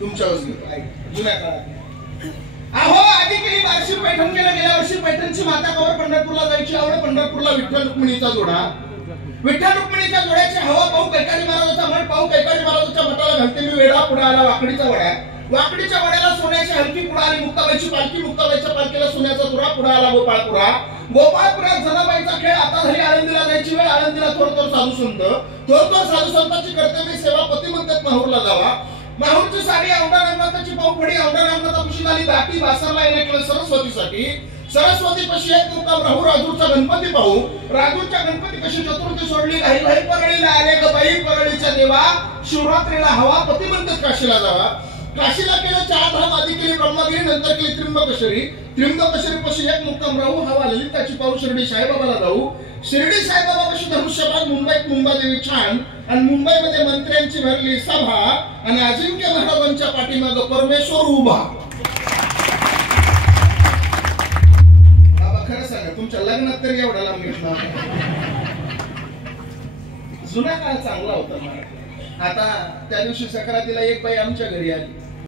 तुमच्यावर जुन्या काळात अहो आधी केली बार्शी पैठण केलं गेल्या वर्षी पैठणची माता कवर पंढरपूरला जायची आवड पंढरपूरला विठ्ठल रुक्मिणीचा जोडा विठ्ठल रुक्मिणीच्या जोड्याची हवा पाहू कैकाडी महाराजाचा मठ पाहू कैकाडी महाराजाच्या मठाला घालते मी वेडा पुढे आला वाकडीचा वड्या वाकडीच्या वड्याला सोन्याची हलकी पुढे आली मुक्ताबाईची पालखी मुक्ताबाईच्या पालखीला सोन्याचा तुरा पुढे आला गोपाळपुरा गोपाळपुरात जनाबाईचा खेळ आता झाली आळंदीला जायची वेळ आळंदीला थोर साधू संतांची कर्तव्य सेवा पती म्हणतात माहूरला जावा माहूरची साडी औंढा नागनाथाची पाऊफडी औंढा नागनाथापाशी झाली दाटी बासरला येण्याकडे सरस्वतीसाठी सरस्वती पशी एक मुक्काम राहू राजूरचा गणपती पाहू राजूरच्या गणपती पशी चतुर्थी सोडली घाई घाई परळीला आले ग बाई परळीच्या देवा शिवरात्रीला हवा पती म्हणतात काशीला जावा काशीला केलं 4 धाम आधी केली ब्रह्मगिरी नंतर केली त्र्यंबकेश्वरी पशी एक मुक्काम राहू हवा ललिताची पाहू शिर्डी साईबाबाला जाऊ शिर्डी साईबाबापाशी धनुष्यबाग मुंबईत मुंबादेवी छान आणि मुंबईमध्ये मंत्र्यांची भरली सभा आणि अजिंक्य महाराजांच्या पाठीमागे परमेश्वर उभा बाबा खरं सांगा तुमच्या लग्नात तरी एवढा लांब घेतला जुना काळ चांगला होता आता त्या दिवशी सक्रातीला एक बाई आमच्या घरी आली